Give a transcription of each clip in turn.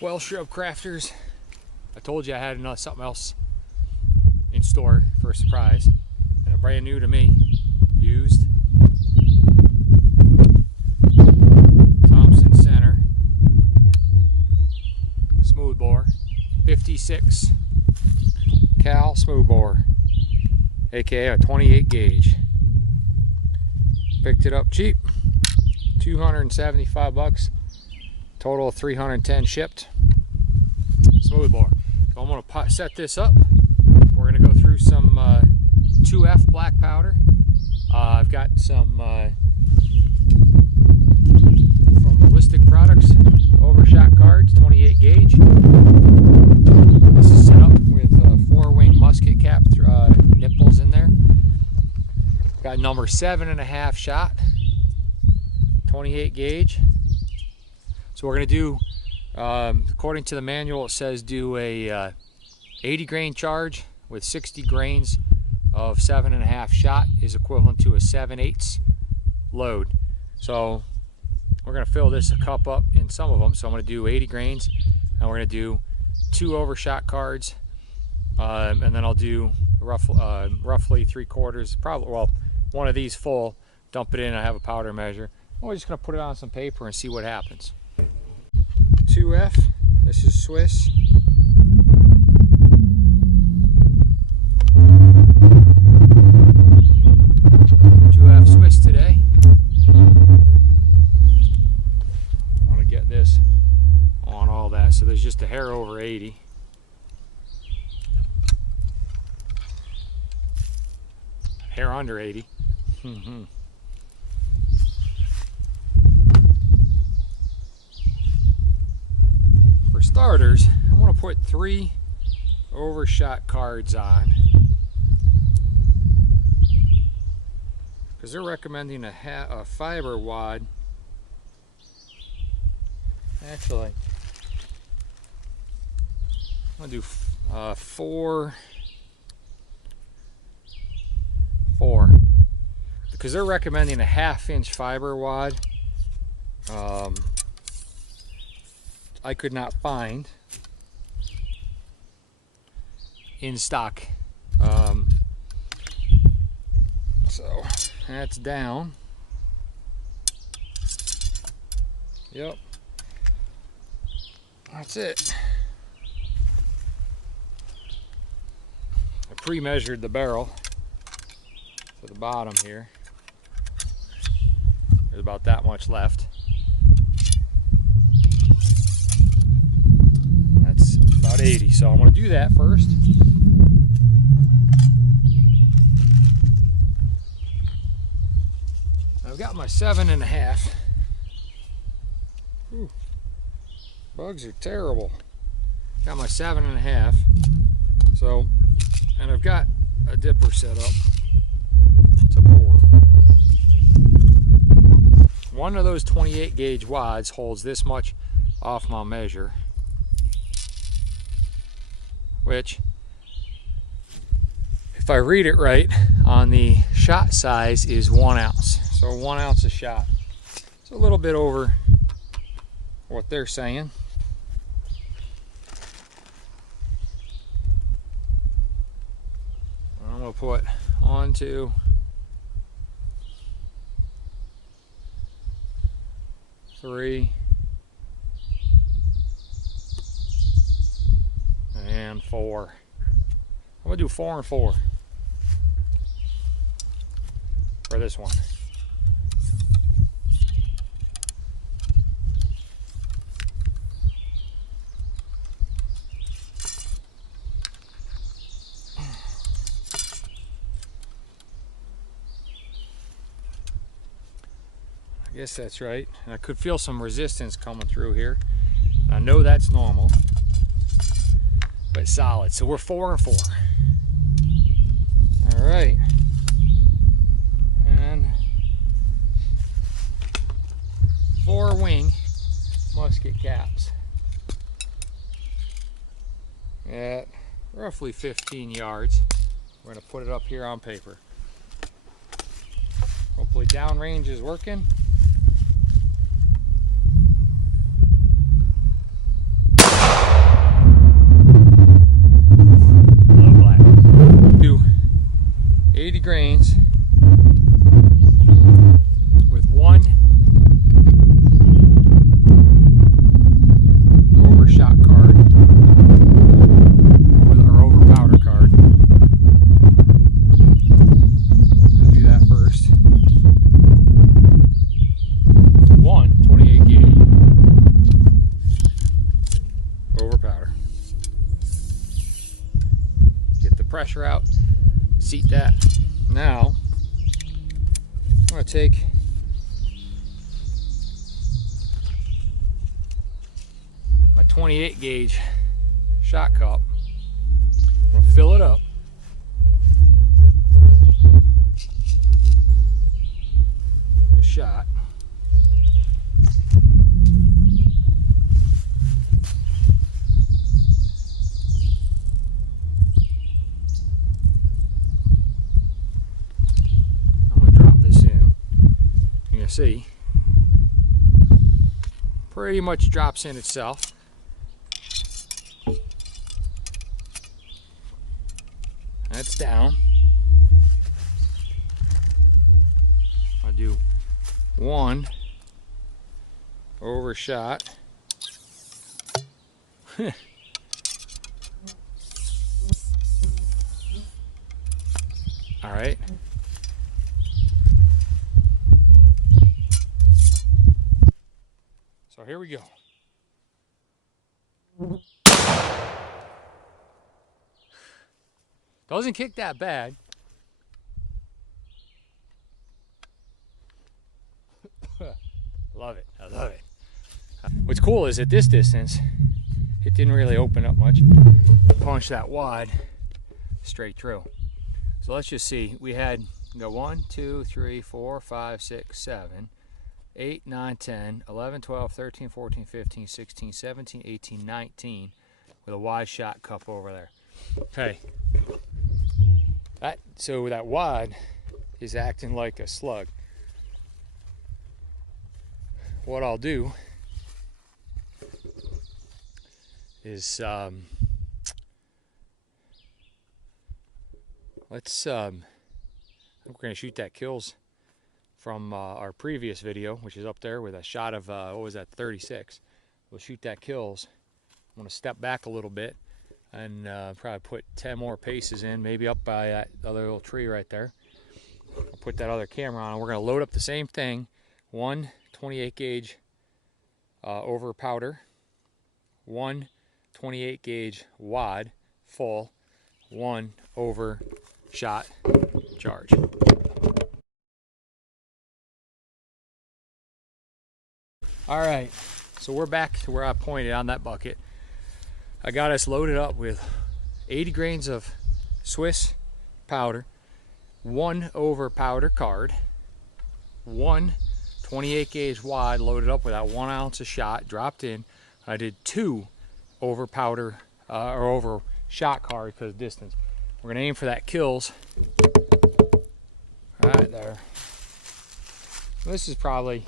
Well, Shrub crafters, I told you I had something else in store for a surprise, and a brand new to me, used Thompson Center smoothbore, 56 cal smoothbore, aka a 28 gauge. Picked it up cheap, 275 bucks. Total of 310 shipped. Smoothbore. So I'm going to set this up. We're going to go through some 2F black powder. I've got some from Ballistic Products overshot cards, 28 gauge. This is set up with 4-wing musket cap nipples in there. Got number 7.5 shot, 28 gauge. So we're going to do, according to the manual, it says do a 80 grain charge with 60 grains of 7.5 shot is equivalent to a 7/8 load. So we're going to fill this cup up in some of them. So I'm going to do 80 grains, and we're going to do 2 overshot cards, and then I'll do roughly 3/4, probably, well, one of these full, dump it in, I have a powder measure. We're just going to put it on some paper and see what happens. 2F, this is Swiss. Swiss today. I want to get this on all that, so there's just a hair over 80. Hair under 80. For starters, I want to put 3 overshot cards on, because they're recommending a fiber wad. Actually, I'm gonna do 4, because they're recommending a 1/2 inch fiber wad. I could not find in stock, so that's down. Yep, that's it. I pre-measured the barrel to the bottom here. There's about that much left. That's about 80, so I'm going to do that first. I've got my 7.5. Ooh, bugs are terrible. Got my 7.5. So, and I've got a dipper set up to bore. One of those 28 gauge wads holds this much off my measure, which, if I read it right, on the shot size is 1 ounce. So 1 ounce a shot. It's a little bit over what they're saying. I'm going to put 1, 2, 3, and 4. I'm going to do 4 and 4 for this one. I guess that's right. And I could feel some resistance coming through here. I know that's normal, but solid. So we're 4 and 4. All right. And 4-wing musket caps at roughly 15 yards. We're going to put it up here on paper. Hopefully downrange is working. pressure out, seat that. Now I'm going to take my 28 gauge shot cup. I'm going to fill it up. With shot. See, pretty much drops in itself. That's down. I'll do one overshot. All right. So here we go. Doesn't kick that bad. Love it. I love it. What's cool is at this distance, it didn't really open up much. Punch that wad straight through. So let's just see. We had go 1, 2, 3, 4, 5, 6, 7. 8, 9, 10, 11, 12, 13, 14, 15, 16, 17, 18, 19 with a wide shot cup over there. Okay. So that wad is acting like a slug. What I'll do is we're going to shoot that kills from our previous video, which is up there with a shot of, what was that, 36. We'll shoot that kills. I'm going to step back a little bit and probably put 10 more paces in, maybe up by that other little tree right there. I'll put that other camera on, and we're going to load up the same thing. One 28 gauge over powder, one 28 gauge wad full, one over shot charge. All right, so we're back to where I pointed on that bucket. I got us loaded up with 80 grains of Swiss powder, one over powder card, one 28 gauge wad loaded up with that 1 ounce of shot dropped in. I did 2 over powder or over shot card because of distance. We're gonna aim for that kills right there. This is probably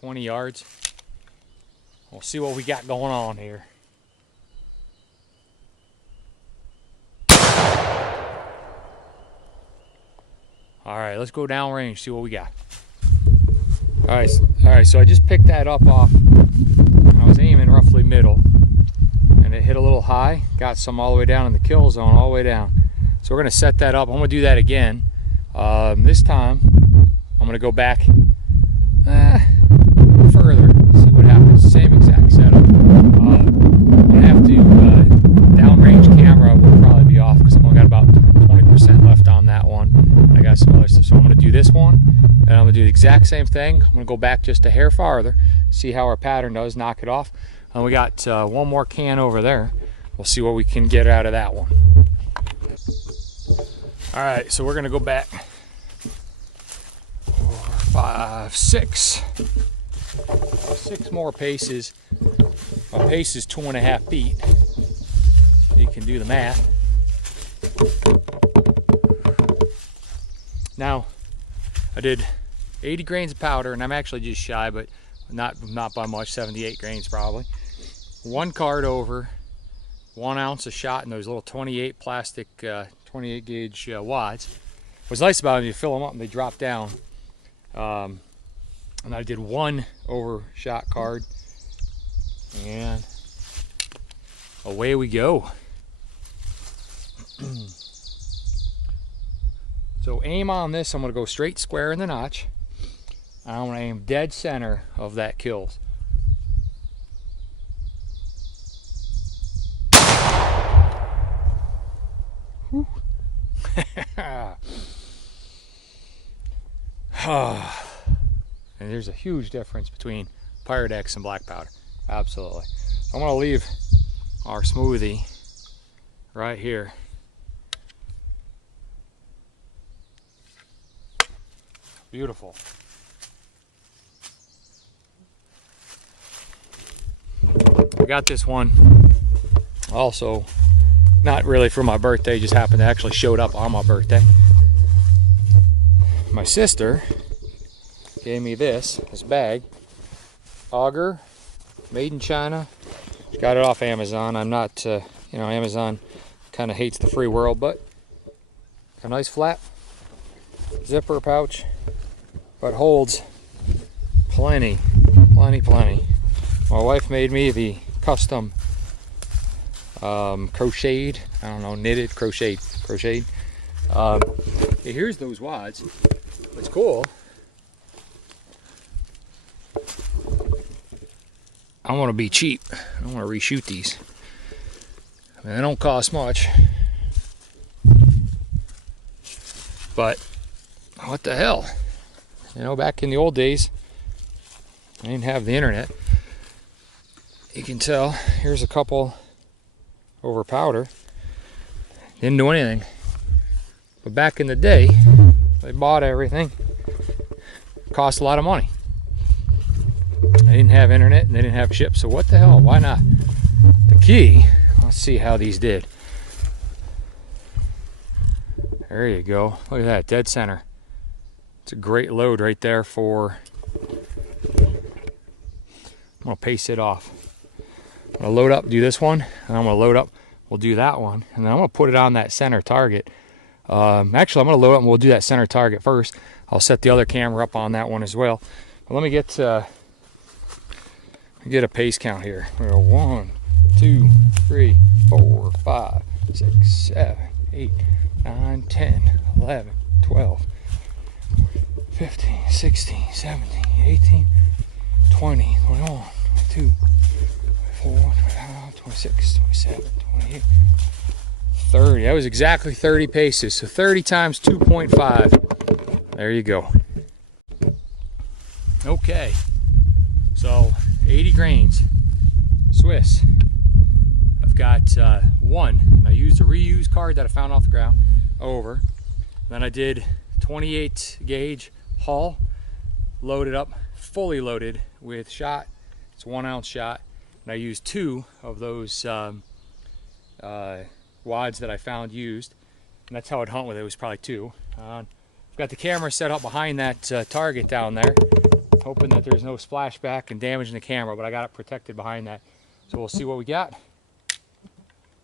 20 yards. We'll see what we got going on here. All right, let's go downrange, see what we got. All right, so I just picked that up off, and I was aiming roughly middle, and it hit a little high, got some all the way down in the kill zone, all the way down. So we're gonna set that up. I'm gonna do that again. This time, I'm gonna go back further, see what happens. Same exact setup. I'm gonna have to, downrange camera will probably be off because I've only got about 20% left on that one. I got some other stuff, so I'm gonna do this one, and I'm gonna do the exact same thing. I'm gonna go back just a hair farther, see how our pattern does, knock it off. And we got one more can over there. We'll see what we can get out of that one. All right, so we're gonna go back 4, 5, 6 more paces. A pace is 2.5 feet. You can do the math. Now, I did 80 grains of powder, and I'm actually just shy, but not by much, 78 grains probably. 1 card over, 1 ounce of shot in those little 28 plastic 28 gauge wads. What's nice about them, you fill them up and they drop down. And I did 1 over shot card, and away we go. So aim on this, I'm gonna go straight square in the notch. I'm gonna aim dead center of that kills. Whew. And there's a huge difference between Pyrodex and black powder. Absolutely. So I'm going to leave our smoothie right here. Beautiful. I got this one also, not really for my birthday, just happened to actually showed up on my birthday. My sister gave me this bag, auger, made in China. She got it off Amazon. I'm not, you know, Amazon kind of hates the free world, but a nice flat zipper pouch, but holds plenty. My wife made me the custom crocheted, I don't know, knitted, crocheted. Here's those wads. What's cool, I want to be cheap. I want to reshoot these. I mean, they don't cost much, but what the hell? You know, back in the old days, I didn't have the internet. You can tell, here's a couple over powder. Didn't do anything. But back in the day, they bought everything. Cost a lot of money. They didn't have internet and they didn't have ships, so what the hell? Why not? The key, let's see how these did. There you go. Look at that, dead center. It's a great load right there for, I'm gonna paste it off. I'm gonna load up, do this one, and I'm gonna load up, we'll do that one, and then I'm gonna put it on that center target. Actually, I'm gonna load up and we'll do that center target first. I'll set the other camera up on that one as well. But let me get a pace count here. We go 1, 2, 3, 4, 5, 6, 7, 8, 9, 10, 11, 12, 15, 16, 17, 18, 20, 21, 22, 24, 25, 26, 27, 28, 30. That was exactly 30 paces. So 30 times 2.5. There you go. Okay. So 80 grains. Swiss. I've got one. I used a reuse card that I found off the ground over. Then I did 28 gauge hull, loaded up, fully loaded with shot. It's 1 ounce shot. And I used 2 of those wads that I found used, and that's how I'd hunt with it. It was probably 2. I've got the camera set up behind that target down there, hoping that there's no splashback and damage in the camera, but I got it protected behind that. So we'll see what we got.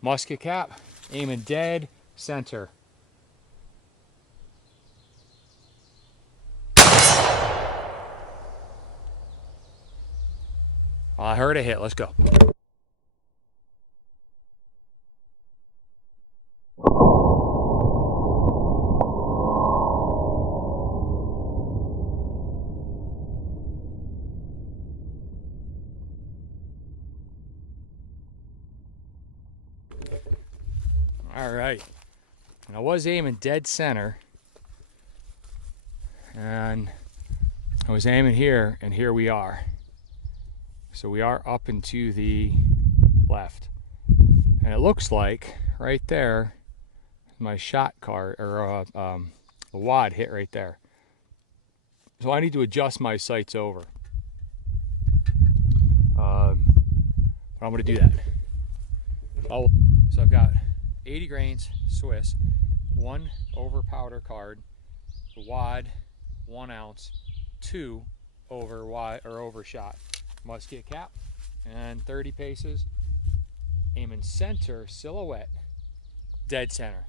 Musket cap, aiming dead center. I heard a hit. Let's go. All right, and I was aiming dead center, and I was aiming here, and here we are. So we are up and to the left, and it looks like right there, my shot card, or the wad hit right there. So I need to adjust my sights over. But I'm going to do that. So I've got 80 grains Swiss, 1 over powder card, the wad 1 ounce, 2 over wide or over shot, musket cap, and 30 paces, aiming center, silhouette, dead center.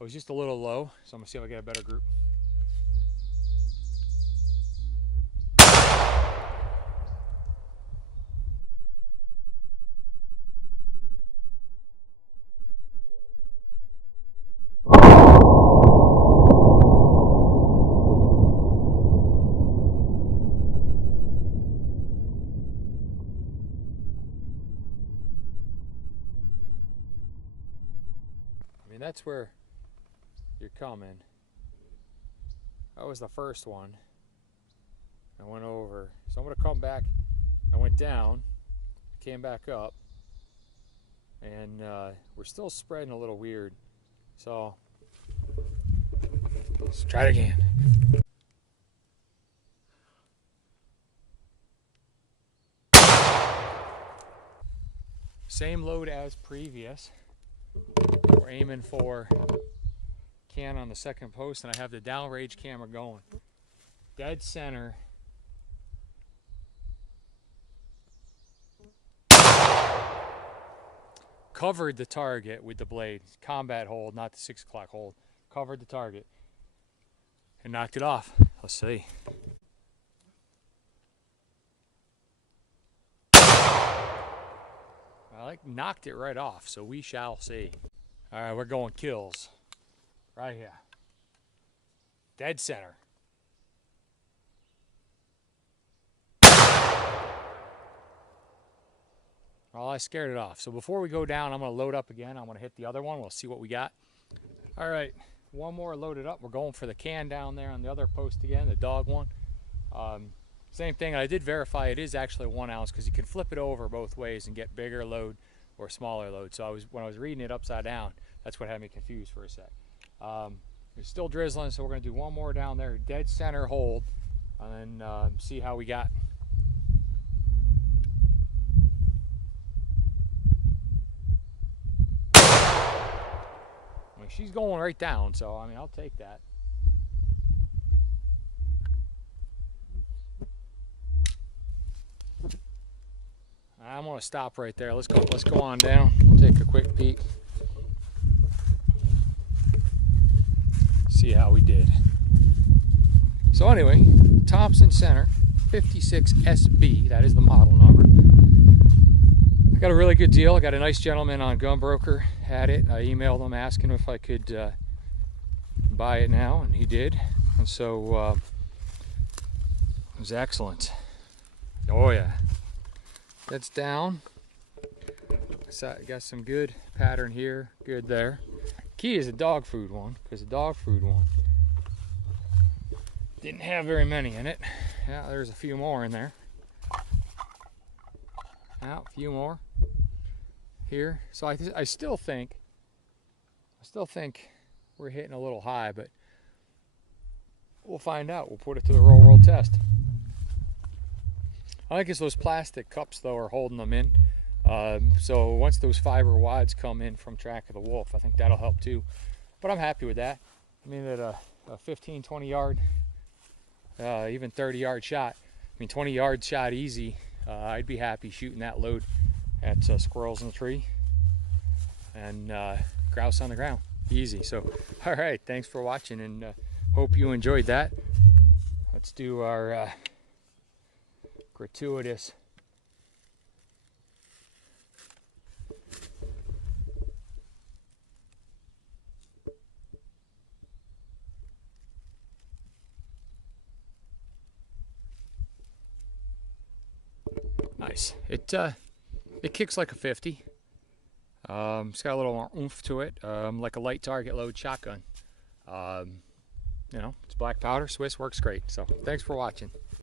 I was just a little low, so I'm gonna see if I get a better group. I mean, that's where you're coming. That was the first one. I went over. So I'm going to come back. I went down, came back up, and we're still spreading a little weird. So let's try it again. Same load as previous. We're aiming for can on the second post, and I have the downrange camera going. Dead center. Covered the target with the blade. Combat hold, not the 6 o'clock hold. Covered the target and knocked it off. Let's see. I knocked it right off, so we shall see. All right, we're going kills. Right here. Dead center. Well, I scared it off. So before we go down, I'm going to load up again. I'm going to hit the other one. We'll see what we got. All right, one more loaded up. We're going for the can down there on the other post again, the dog one. Same thing. I did verify it is actually 1 ounce because you can flip it over both ways and get bigger load or smaller load. So when I was reading it upside down, that's what had me confused for a sec. It's still drizzling, so we're going to do one more down there, dead center hold, and then see how we got. I mean, she's going right down, so I mean, I'll take that. I'm going to stop right there. Let's go on down. Take a quick peek. See how we did. So anyway, Thompson Center 56SB, that is the model number. I got a really good deal. I got a nice gentleman on Gunbroker, had it. I emailed him asking if I could buy it now, and he did. And so it was excellent. Oh yeah. That's down. So got some good pattern here, good there. Key is a dog food one, because the dog food one didn't have very many in it. Yeah, there's a few more in there. Yeah, a few more here. So I still think we're hitting a little high, but we'll find out. We'll put it to the real world test. I think it's those plastic cups though are holding them in. So once those fiber wads come in from Track of the Wolf, I think that'll help too. But I'm happy with that. I mean, at a 15, 20 yard, even 30 yard shot, I mean 20 yard shot easy, I'd be happy shooting that load at squirrels in the tree and grouse on the ground. Easy. So, all right, thanks for watching, and hope you enjoyed that. Let's do our gratuitous nice. It kicks like a 50. It's got a little more oomph to it, like a light target load shotgun. You know, it's black powder. Swiss works great. So thanks for watching.